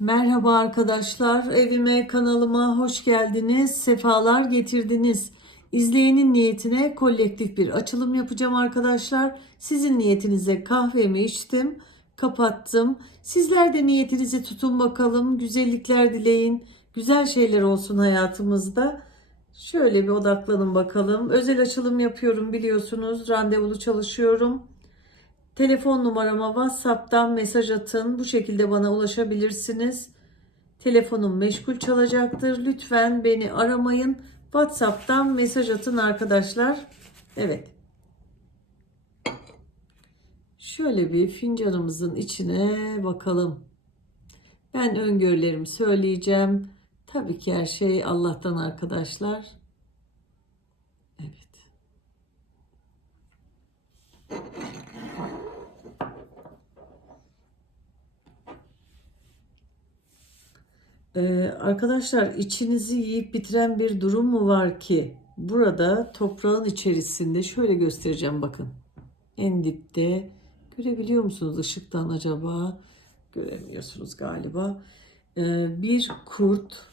Merhaba arkadaşlar, evime, kanalıma hoş geldiniz, sefalar getirdiniz. İzleyenin niyetine kolektif bir açılım yapacağım arkadaşlar. Sizin niyetinize kahvemi içtim, kapattım. Sizler de niyetinizi tutun bakalım, güzellikler dileyin, güzel şeyler olsun hayatımızda. Şöyle bir odaklanın bakalım. Özel açılım yapıyorum biliyorsunuz, randevulu çalışıyorum. Telefon numarama WhatsApp'tan mesaj atın. Bu şekilde bana ulaşabilirsiniz. Telefonum meşgul çalacaktır. Lütfen beni aramayın. WhatsApp'tan mesaj atın arkadaşlar. Evet. Şöyle bir fincanımızın içine bakalım. Ben öngörülerimi söyleyeceğim. Tabii ki her şey Allah'tan arkadaşlar. Evet. Ee, arkadaşlar içinizi yiyip bitiren bir durum mu var ki burada toprağın içerisinde şöyle göstereceğim bakın. En dipte görebiliyor musunuz ışıktan acaba? Göremiyorsunuz galiba. Ee, bir kurt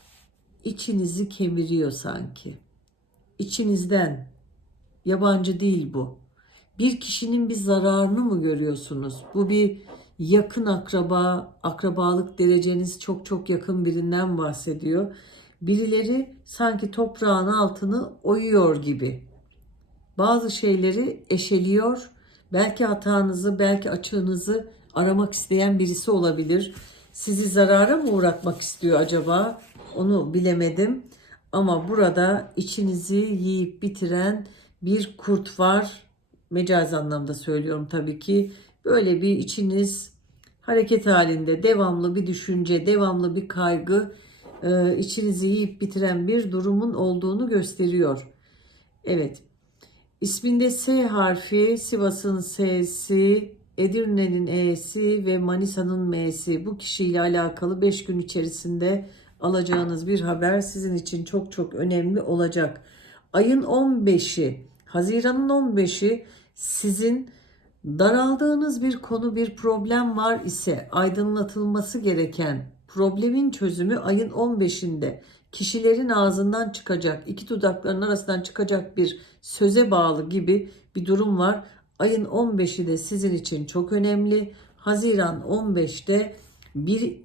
içinizi kemiriyor sanki. İçinizden yabancı değil bu. Bir kişinin bir zararını mı görüyorsunuz? Bu bir yakın akraba, akrabalık dereceniz çok çok yakın birinden bahsediyor. Birileri sanki toprağın altını oyuyor gibi. Bazı şeyleri eşeliyor. Belki hatanızı, belki açığınızı aramak isteyen birisi olabilir. Sizi zarara mı uğratmak istiyor acaba? Onu bilemedim. Ama burada içinizi yiyip bitiren bir kurt var. Mecaz anlamda söylüyorum tabii ki. Böyle bir içiniz hareket halinde devamlı bir düşünce, devamlı bir kaygı e, içinizi yiyip bitiren bir durumun olduğunu gösteriyor. Evet. İsminde S harfi, Sivas'ın S'si, Edirne'nin E'si ve Manisa'nın M'si bu kişiyle alakalı 5 gün içerisinde alacağınız bir haber sizin için çok çok önemli olacak. Ayın 15'i, Haziran'ın 15'i sizin daraldığınız bir konu, bir problem var ise aydınlatılması gereken problemin çözümü ayın 15'inde kişilerin ağzından çıkacak, iki dudakların arasından çıkacak bir söze bağlı gibi bir durum var. Ayın 15'i de sizin için çok önemli. Haziran 15'te bir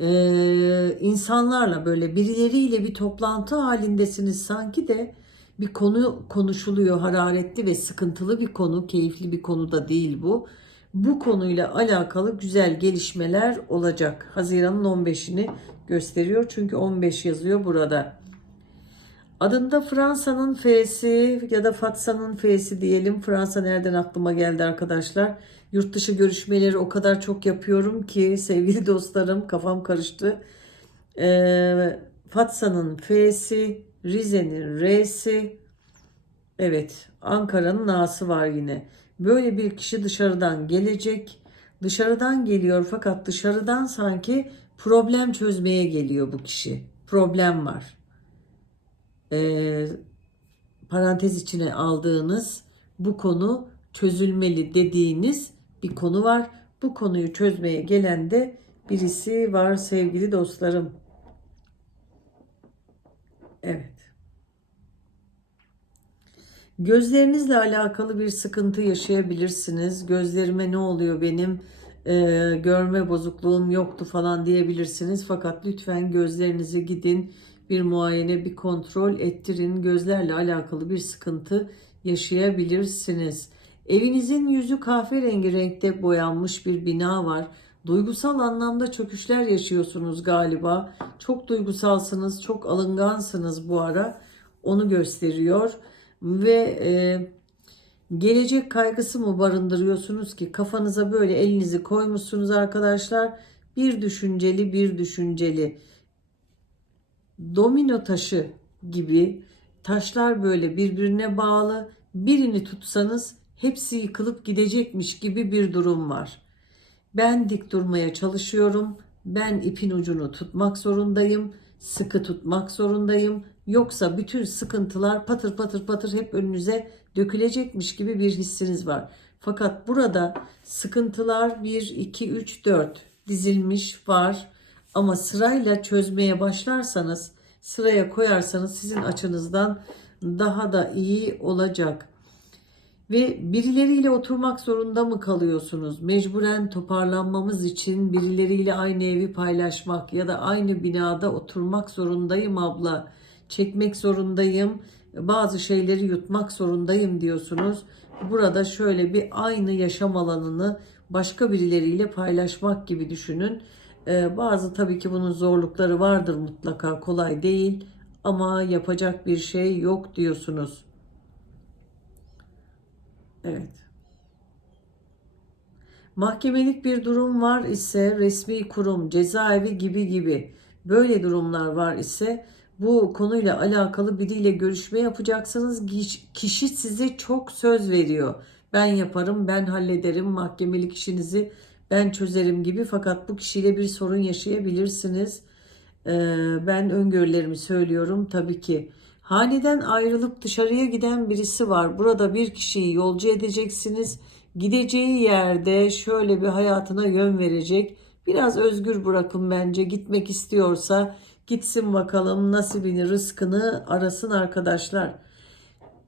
e, insanlarla böyle birileriyle bir toplantı halindesiniz sanki de bir konu konuşuluyor hararetli ve sıkıntılı bir konu keyifli bir konu da değil bu. Bu konuyla alakalı güzel gelişmeler olacak. Haziran'ın 15'ini gösteriyor çünkü 15 yazıyor burada. Adında Fransa'nın F'si ya da Fatsa'nın F'si diyelim. Fransa nereden aklıma geldi arkadaşlar? Yurt dışı görüşmeleri o kadar çok yapıyorum ki sevgili dostlarım kafam karıştı. Ee, Fatsa'nın F'si, Rize'nin R'si, evet Ankara'nın A'sı var yine. Böyle bir kişi dışarıdan gelecek. Dışarıdan geliyor fakat dışarıdan sanki problem çözmeye geliyor bu kişi. Problem var. Ee, parantez içine aldığınız bu konu çözülmeli dediğiniz bir konu var. Bu konuyu çözmeye gelen de birisi var sevgili dostlarım. Evet. Gözlerinizle alakalı bir sıkıntı yaşayabilirsiniz. Gözlerime ne oluyor benim Ee, görme bozukluğum yoktu falan diyebilirsiniz. Fakat lütfen gözlerinize gidin bir muayene bir kontrol ettirin. Gözlerle alakalı bir sıkıntı yaşayabilirsiniz. Evinizin yüzü kahverengi renkte boyanmış bir bina var. Duygusal anlamda çöküşler yaşıyorsunuz galiba. Çok duygusalsınız, çok alıngansınız bu ara. Onu gösteriyor ve e, gelecek kaygısı mı barındırıyorsunuz ki kafanıza böyle elinizi koymuşsunuz arkadaşlar. Bir düşünceli, bir düşünceli. Domino taşı gibi taşlar böyle birbirine bağlı. Birini tutsanız hepsi yıkılıp gidecekmiş gibi bir durum var. Ben dik durmaya çalışıyorum. Ben ipin ucunu tutmak zorundayım. Sıkı tutmak zorundayım. Yoksa bütün sıkıntılar patır patır patır hep önünüze dökülecekmiş gibi bir hissiniz var. Fakat burada sıkıntılar 1, 2, 3, 4 dizilmiş var. Ama sırayla çözmeye başlarsanız, sıraya koyarsanız sizin açınızdan daha da iyi olacak. Ve birileriyle oturmak zorunda mı kalıyorsunuz? Mecburen toparlanmamız için birileriyle aynı evi paylaşmak ya da aynı binada oturmak zorundayım abla. Çekmek zorundayım. Bazı şeyleri yutmak zorundayım diyorsunuz. Burada şöyle bir aynı yaşam alanını başka birileriyle paylaşmak gibi düşünün. Ee, bazı tabii ki bunun zorlukları vardır mutlaka kolay değil ama yapacak bir şey yok diyorsunuz. Evet. Mahkemelik bir durum var ise resmi kurum, cezaevi gibi gibi böyle durumlar var ise bu konuyla alakalı biriyle görüşme yapacaksınız. Kişi size çok söz veriyor. Ben yaparım, ben hallederim mahkemelik işinizi, ben çözerim gibi. Fakat bu kişiyle bir sorun yaşayabilirsiniz. Ee, ben öngörülerimi söylüyorum tabii ki. Haneden ayrılıp dışarıya giden birisi var. Burada bir kişiyi yolcu edeceksiniz. Gideceği yerde şöyle bir hayatına yön verecek. Biraz özgür bırakın bence. Gitmek istiyorsa gitsin bakalım nasibini, rızkını arasın arkadaşlar.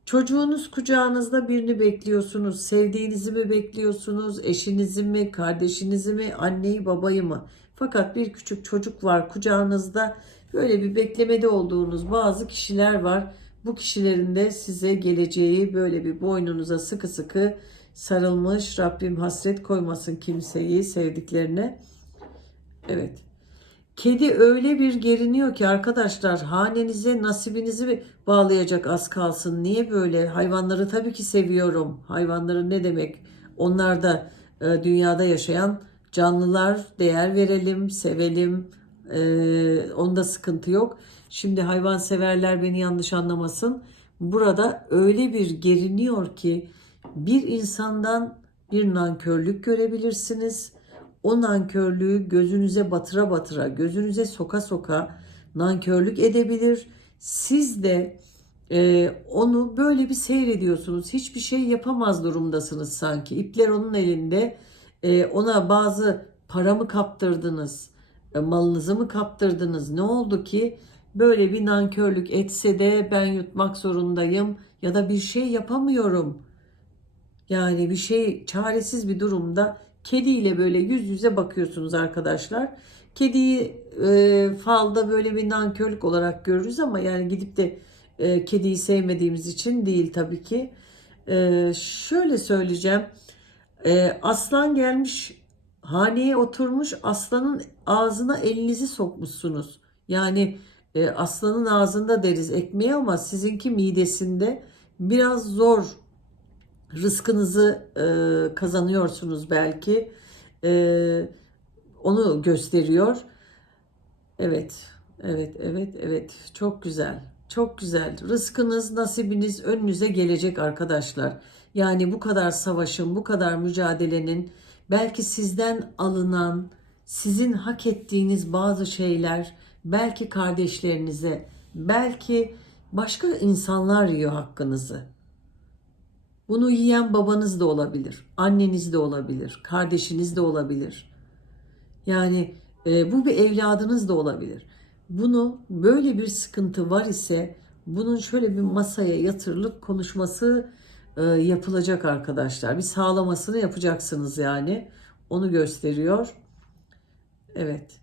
Çocuğunuz kucağınızda birini bekliyorsunuz. Sevdiğinizi mi bekliyorsunuz? Eşinizi mi, kardeşinizi mi, anneyi, babayı mı? Fakat bir küçük çocuk var kucağınızda. Böyle bir beklemede olduğunuz bazı kişiler var. Bu kişilerin de size geleceği böyle bir boynunuza sıkı sıkı sarılmış. Rabbim hasret koymasın kimseyi sevdiklerine. Evet. Kedi öyle bir geriniyor ki arkadaşlar hanenize nasibinizi bağlayacak az kalsın. Niye böyle? Hayvanları tabii ki seviyorum. Hayvanları ne demek? Onlar da e, dünyada yaşayan canlılar. Değer verelim, sevelim. E, onda sıkıntı yok. Şimdi hayvan severler beni yanlış anlamasın. Burada öyle bir geriniyor ki bir insandan bir nankörlük görebilirsiniz o nankörlüğü gözünüze batıra batıra, gözünüze soka soka nankörlük edebilir. Siz de e, onu böyle bir seyrediyorsunuz. Hiçbir şey yapamaz durumdasınız sanki. İpler onun elinde. E, ona bazı para mı kaptırdınız? E, malınızı mı kaptırdınız? Ne oldu ki? Böyle bir nankörlük etse de ben yutmak zorundayım ya da bir şey yapamıyorum. Yani bir şey çaresiz bir durumda Kediyle böyle yüz yüze bakıyorsunuz arkadaşlar. Kediyi e, falda böyle bir nankörlük olarak görürüz ama yani gidip de e, kediyi sevmediğimiz için değil tabii ki. E, şöyle söyleyeceğim. E, aslan gelmiş haneye oturmuş aslanın ağzına elinizi sokmuşsunuz. Yani e, aslanın ağzında deriz ekmeği ama sizinki midesinde biraz zor rızkınızı e, kazanıyorsunuz belki. E, onu gösteriyor. Evet, evet, evet, evet. Çok güzel, çok güzel. Rızkınız, nasibiniz önünüze gelecek arkadaşlar. Yani bu kadar savaşın, bu kadar mücadelenin belki sizden alınan, sizin hak ettiğiniz bazı şeyler belki kardeşlerinize, belki başka insanlar yiyor hakkınızı. Bunu yiyen babanız da olabilir, anneniz de olabilir, kardeşiniz de olabilir. Yani e, bu bir evladınız da olabilir. Bunu böyle bir sıkıntı var ise bunun şöyle bir masaya yatırılıp konuşması e, yapılacak arkadaşlar. Bir sağlamasını yapacaksınız yani. Onu gösteriyor. Evet.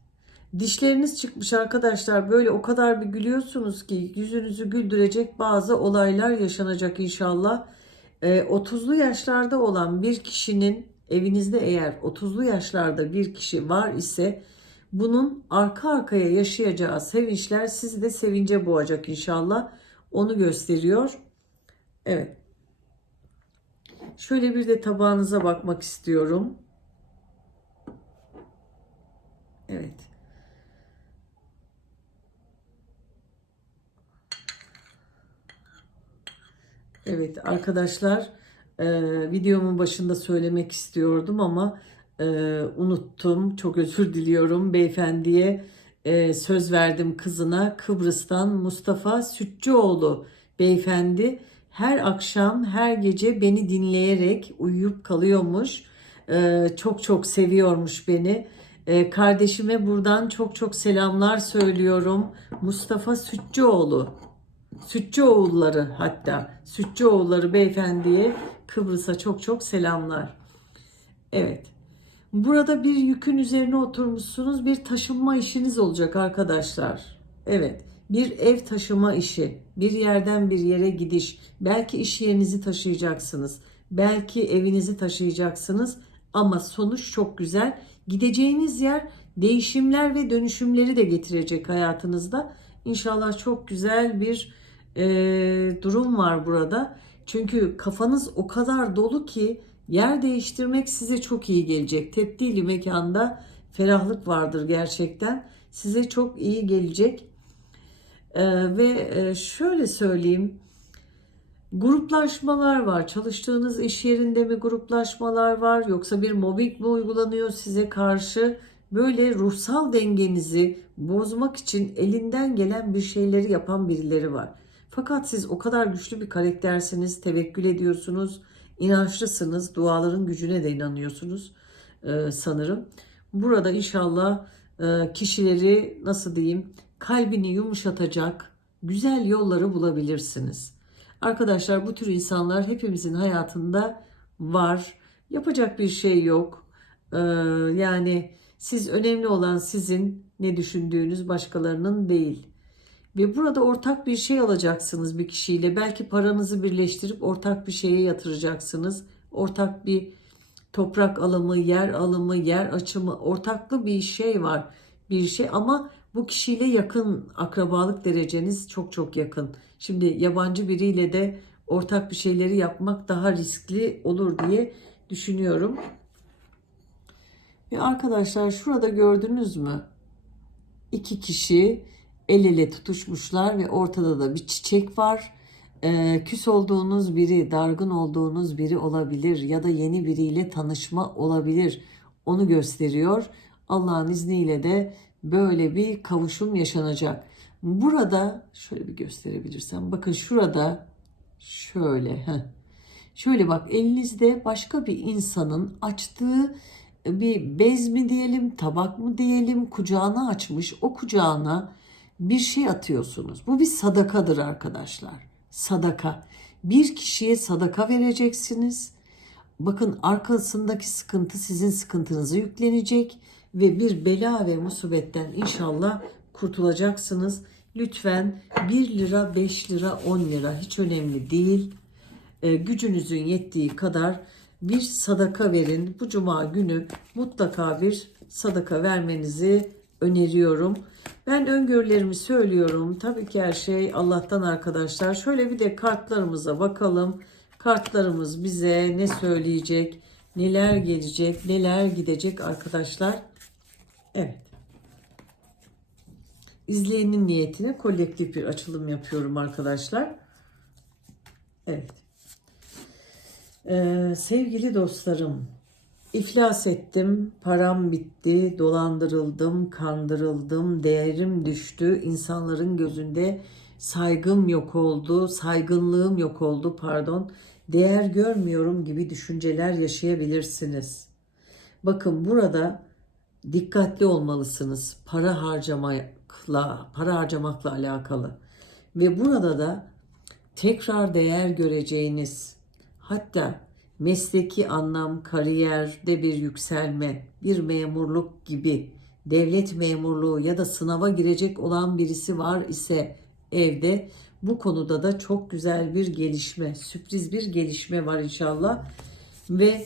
Dişleriniz çıkmış arkadaşlar. Böyle o kadar bir gülüyorsunuz ki yüzünüzü güldürecek bazı olaylar yaşanacak inşallah. 30'lu ee, yaşlarda olan bir kişinin evinizde eğer 30'lu yaşlarda bir kişi var ise bunun arka arkaya yaşayacağı sevinçler sizi de sevince boğacak inşallah. Onu gösteriyor. Evet. Şöyle bir de tabağınıza bakmak istiyorum. Evet. Evet arkadaşlar e, videomun başında söylemek istiyordum ama e, unuttum. Çok özür diliyorum beyefendiye e, söz verdim kızına Kıbrıs'tan Mustafa Sütçüoğlu beyefendi her akşam her gece beni dinleyerek uyuyup kalıyormuş. E, çok çok seviyormuş beni. Ee, kardeşime buradan çok çok selamlar söylüyorum. Mustafa Sütçüoğlu. Sütçüoğulları hatta. Sütçüoğulları beyefendiye Kıbrıs'a çok çok selamlar. Evet. Burada bir yükün üzerine oturmuşsunuz. Bir taşınma işiniz olacak arkadaşlar. Evet. Bir ev taşıma işi. Bir yerden bir yere gidiş. Belki iş yerinizi taşıyacaksınız. Belki evinizi taşıyacaksınız. Ama sonuç çok güzel. Gideceğiniz yer değişimler ve dönüşümleri de getirecek hayatınızda. İnşallah çok güzel bir e, durum var burada. Çünkü kafanız o kadar dolu ki yer değiştirmek size çok iyi gelecek. Tebdili mekanda ferahlık vardır gerçekten. Size çok iyi gelecek. E, ve e, şöyle söyleyeyim. Gruplaşmalar var. Çalıştığınız iş yerinde mi gruplaşmalar var yoksa bir mobbing mi uygulanıyor size karşı? Böyle ruhsal dengenizi bozmak için elinden gelen bir şeyleri yapan birileri var. Fakat siz o kadar güçlü bir karaktersiniz, tevekkül ediyorsunuz, inançlısınız, duaların gücüne de inanıyorsunuz e, sanırım. Burada inşallah kişileri nasıl diyeyim kalbini yumuşatacak güzel yolları bulabilirsiniz. Arkadaşlar bu tür insanlar hepimizin hayatında var. Yapacak bir şey yok. Ee, yani siz önemli olan sizin ne düşündüğünüz başkalarının değil. Ve burada ortak bir şey alacaksınız bir kişiyle. Belki paranızı birleştirip ortak bir şeye yatıracaksınız. Ortak bir toprak alımı, yer alımı, yer açımı, ortaklı bir şey var. Bir şey ama bu kişiyle yakın akrabalık dereceniz çok çok yakın. Şimdi yabancı biriyle de ortak bir şeyleri yapmak daha riskli olur diye düşünüyorum. Ve arkadaşlar şurada gördünüz mü? İki kişi el ele tutuşmuşlar ve ortada da bir çiçek var. Ee, küs olduğunuz biri, dargın olduğunuz biri olabilir ya da yeni biriyle tanışma olabilir. Onu gösteriyor. Allah'ın izniyle de böyle bir kavuşum yaşanacak. Burada şöyle bir gösterebilirsem bakın şurada şöyle heh. şöyle bak elinizde başka bir insanın açtığı bir bez mi diyelim tabak mı diyelim kucağına açmış o kucağına bir şey atıyorsunuz. Bu bir sadakadır arkadaşlar. Sadaka. Bir kişiye sadaka vereceksiniz. Bakın arkasındaki sıkıntı sizin sıkıntınızı yüklenecek ve bir bela ve musibetten inşallah kurtulacaksınız. Lütfen 1 lira, 5 lira, 10 lira hiç önemli değil. E, gücünüzün yettiği kadar bir sadaka verin. Bu cuma günü mutlaka bir sadaka vermenizi öneriyorum. Ben öngörülerimi söylüyorum. Tabii ki her şey Allah'tan arkadaşlar. Şöyle bir de kartlarımıza bakalım. Kartlarımız bize ne söyleyecek, neler gelecek, neler gidecek arkadaşlar. Evet. İzleyenin niyetine kolektif bir açılım yapıyorum arkadaşlar. Evet. Ee, sevgili dostlarım, iflas ettim, param bitti, dolandırıldım, kandırıldım, değerim düştü, insanların gözünde saygım yok oldu, saygınlığım yok oldu, pardon, değer görmüyorum gibi düşünceler yaşayabilirsiniz. Bakın burada dikkatli olmalısınız. Para harcamakla, para harcamakla alakalı. Ve burada da tekrar değer göreceğiniz, hatta mesleki anlam, kariyerde bir yükselme, bir memurluk gibi, devlet memurluğu ya da sınava girecek olan birisi var ise evde bu konuda da çok güzel bir gelişme, sürpriz bir gelişme var inşallah. Ve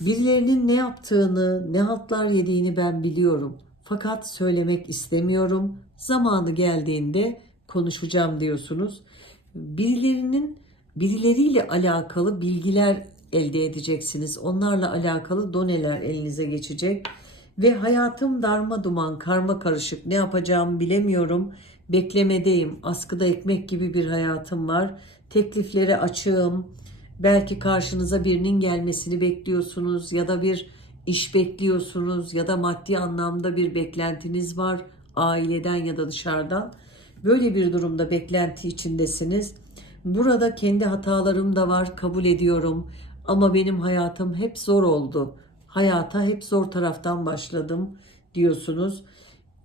Birilerinin ne yaptığını, ne haltlar yediğini ben biliyorum. Fakat söylemek istemiyorum. Zamanı geldiğinde konuşacağım diyorsunuz. Birilerinin birileriyle alakalı bilgiler elde edeceksiniz. Onlarla alakalı doneler elinize geçecek. Ve hayatım darma duman, karma karışık. Ne yapacağımı bilemiyorum. Beklemedeyim. Askıda ekmek gibi bir hayatım var. Tekliflere açığım Belki karşınıza birinin gelmesini bekliyorsunuz ya da bir iş bekliyorsunuz ya da maddi anlamda bir beklentiniz var aileden ya da dışarıdan. Böyle bir durumda beklenti içindesiniz. Burada kendi hatalarım da var kabul ediyorum ama benim hayatım hep zor oldu. Hayata hep zor taraftan başladım diyorsunuz.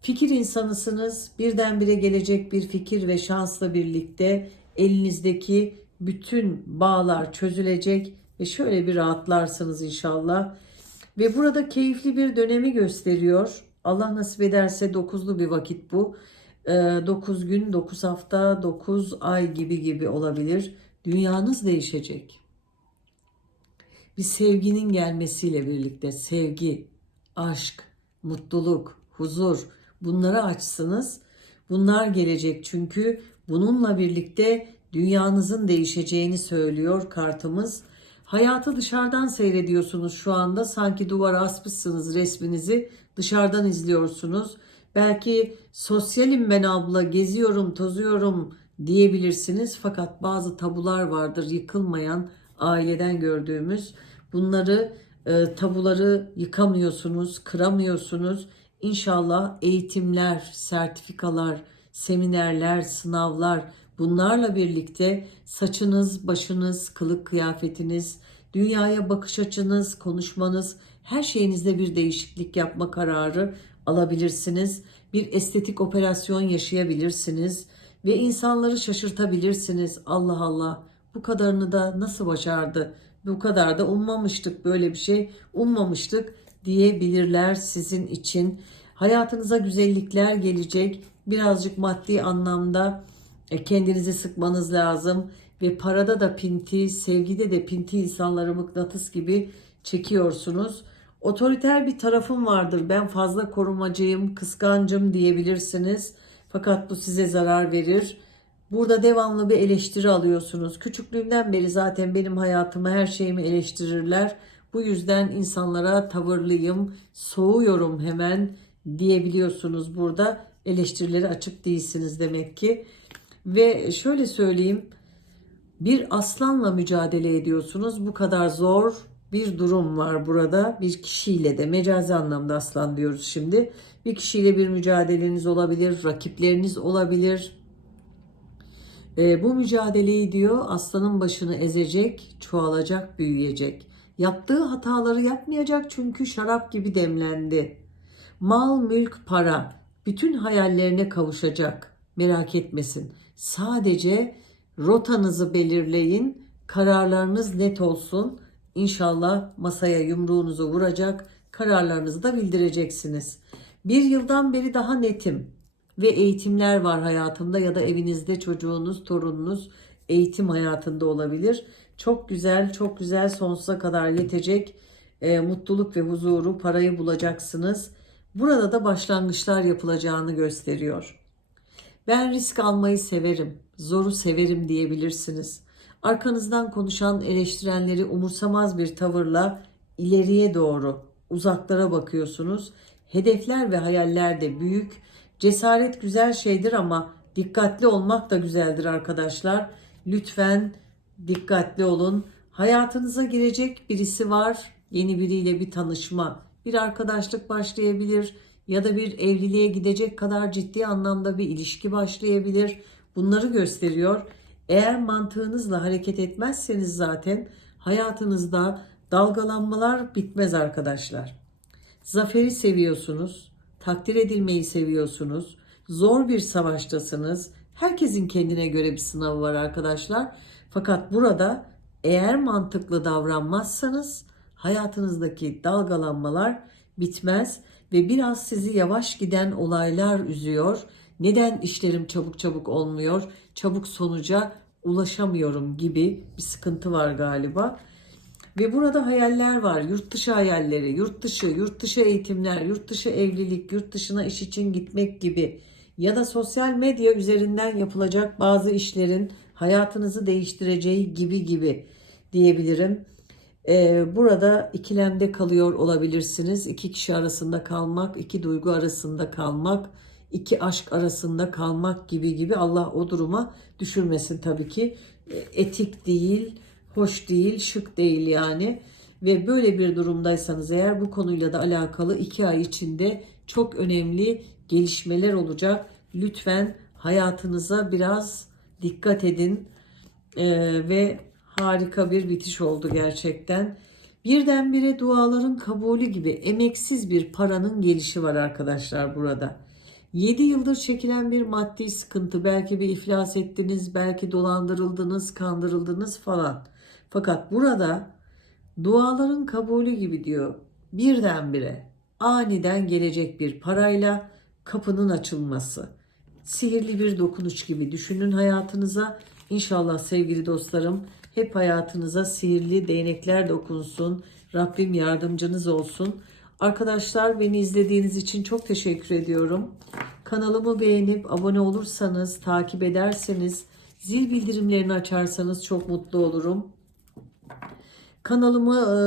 Fikir insanısınız. Birdenbire gelecek bir fikir ve şansla birlikte elinizdeki bütün bağlar çözülecek ve şöyle bir rahatlarsınız inşallah. Ve burada keyifli bir dönemi gösteriyor. Allah nasip ederse dokuzlu bir vakit bu. 9 gün, 9 hafta, 9 ay gibi gibi olabilir. Dünyanız değişecek. Bir sevginin gelmesiyle birlikte sevgi, aşk, mutluluk, huzur bunları açsınız. Bunlar gelecek çünkü bununla birlikte dünyanızın değişeceğini söylüyor kartımız. Hayatı dışarıdan seyrediyorsunuz şu anda. Sanki duvara asmışsınız resminizi. Dışarıdan izliyorsunuz. Belki sosyalim ben abla, geziyorum, tozuyorum diyebilirsiniz. Fakat bazı tabular vardır yıkılmayan aileden gördüğümüz. Bunları e, tabuları yıkamıyorsunuz, kıramıyorsunuz. İnşallah eğitimler, sertifikalar, seminerler, sınavlar bunlarla birlikte saçınız, başınız, kılık kıyafetiniz, dünyaya bakış açınız, konuşmanız, her şeyinizde bir değişiklik yapma kararı alabilirsiniz. Bir estetik operasyon yaşayabilirsiniz ve insanları şaşırtabilirsiniz. Allah Allah bu kadarını da nasıl başardı? Bu kadar da ummamıştık böyle bir şey. Ummamıştık diyebilirler sizin için. Hayatınıza güzellikler gelecek. Birazcık maddi anlamda e, kendinizi sıkmanız lazım ve parada da pinti, sevgide de pinti insanları mıknatıs gibi çekiyorsunuz. Otoriter bir tarafım vardır. Ben fazla korumacıyım, kıskancım diyebilirsiniz. Fakat bu size zarar verir. Burada devamlı bir eleştiri alıyorsunuz. Küçüklüğümden beri zaten benim hayatımı, her şeyimi eleştirirler. Bu yüzden insanlara tavırlıyım, soğuyorum hemen diyebiliyorsunuz burada. Eleştirileri açık değilsiniz demek ki. Ve şöyle söyleyeyim, bir aslanla mücadele ediyorsunuz. Bu kadar zor bir durum var burada. Bir kişiyle de mecazi anlamda aslan diyoruz şimdi. Bir kişiyle bir mücadeleniz olabilir, rakipleriniz olabilir. E, bu mücadeleyi diyor aslanın başını ezecek, çoğalacak, büyüyecek. Yaptığı hataları yapmayacak çünkü şarap gibi demlendi. Mal, mülk, para bütün hayallerine kavuşacak. Merak etmesin. Sadece rotanızı belirleyin. Kararlarınız net olsun. İnşallah masaya yumruğunuzu vuracak. Kararlarınızı da bildireceksiniz. Bir yıldan beri daha netim ve eğitimler var hayatımda ya da evinizde çocuğunuz, torununuz eğitim hayatında olabilir. Çok güzel, çok güzel sonsuza kadar yetecek e, mutluluk ve huzuru, parayı bulacaksınız. Burada da başlangıçlar yapılacağını gösteriyor. Ben risk almayı severim, zoru severim diyebilirsiniz. Arkanızdan konuşan eleştirenleri umursamaz bir tavırla ileriye doğru, uzaklara bakıyorsunuz. Hedefler ve hayaller de büyük. Cesaret güzel şeydir ama dikkatli olmak da güzeldir arkadaşlar. Lütfen dikkatli olun. Hayatınıza girecek birisi var. Yeni biriyle bir tanışma, bir arkadaşlık başlayabilir ya da bir evliliğe gidecek kadar ciddi anlamda bir ilişki başlayabilir. Bunları gösteriyor. Eğer mantığınızla hareket etmezseniz zaten hayatınızda dalgalanmalar bitmez arkadaşlar. Zaferi seviyorsunuz, takdir edilmeyi seviyorsunuz, zor bir savaştasınız. Herkesin kendine göre bir sınavı var arkadaşlar. Fakat burada eğer mantıklı davranmazsanız hayatınızdaki dalgalanmalar bitmez ve biraz sizi yavaş giden olaylar üzüyor. Neden işlerim çabuk çabuk olmuyor? Çabuk sonuca ulaşamıyorum gibi bir sıkıntı var galiba. Ve burada hayaller var. Yurt dışı hayalleri, yurt dışı, yurt dışı eğitimler, yurt dışı evlilik, yurt dışına iş için gitmek gibi ya da sosyal medya üzerinden yapılacak bazı işlerin hayatınızı değiştireceği gibi gibi diyebilirim. Ee, burada ikilemde kalıyor olabilirsiniz. İki kişi arasında kalmak, iki duygu arasında kalmak, iki aşk arasında kalmak gibi gibi Allah o duruma düşürmesin tabii ki. Ee, Etik değil, hoş değil, şık değil yani. Ve böyle bir durumdaysanız eğer bu konuyla da alakalı iki ay içinde çok önemli gelişmeler olacak. Lütfen hayatınıza biraz dikkat edin Ee, ve harika bir bitiş oldu gerçekten. Birdenbire duaların kabulü gibi emeksiz bir paranın gelişi var arkadaşlar burada. 7 yıldır çekilen bir maddi sıkıntı, belki bir iflas ettiniz, belki dolandırıldınız, kandırıldınız falan. Fakat burada duaların kabulü gibi diyor. Birdenbire aniden gelecek bir parayla kapının açılması. Sihirli bir dokunuş gibi düşünün hayatınıza. İnşallah sevgili dostlarım hep hayatınıza sihirli değnekler dokunsun. Rabbim yardımcınız olsun. Arkadaşlar beni izlediğiniz için çok teşekkür ediyorum. Kanalımı beğenip abone olursanız, takip ederseniz, zil bildirimlerini açarsanız çok mutlu olurum. Kanalımı e,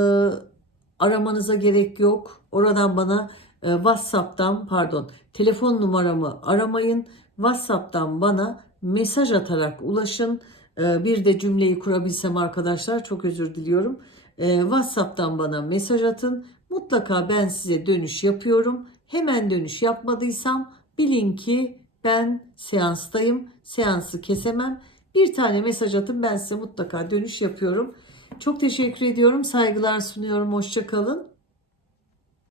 aramanıza gerek yok. Oradan bana e, WhatsApp'tan pardon telefon numaramı aramayın. WhatsApp'tan bana mesaj atarak ulaşın. E, bir de cümleyi kurabilsem arkadaşlar çok özür diliyorum. E, WhatsApp'tan bana mesaj atın. Mutlaka ben size dönüş yapıyorum. Hemen dönüş yapmadıysam bilin ki ben seanstayım. Seansı kesemem. Bir tane mesaj atın ben size mutlaka dönüş yapıyorum. Çok teşekkür ediyorum. Saygılar sunuyorum. Hoşça kalın.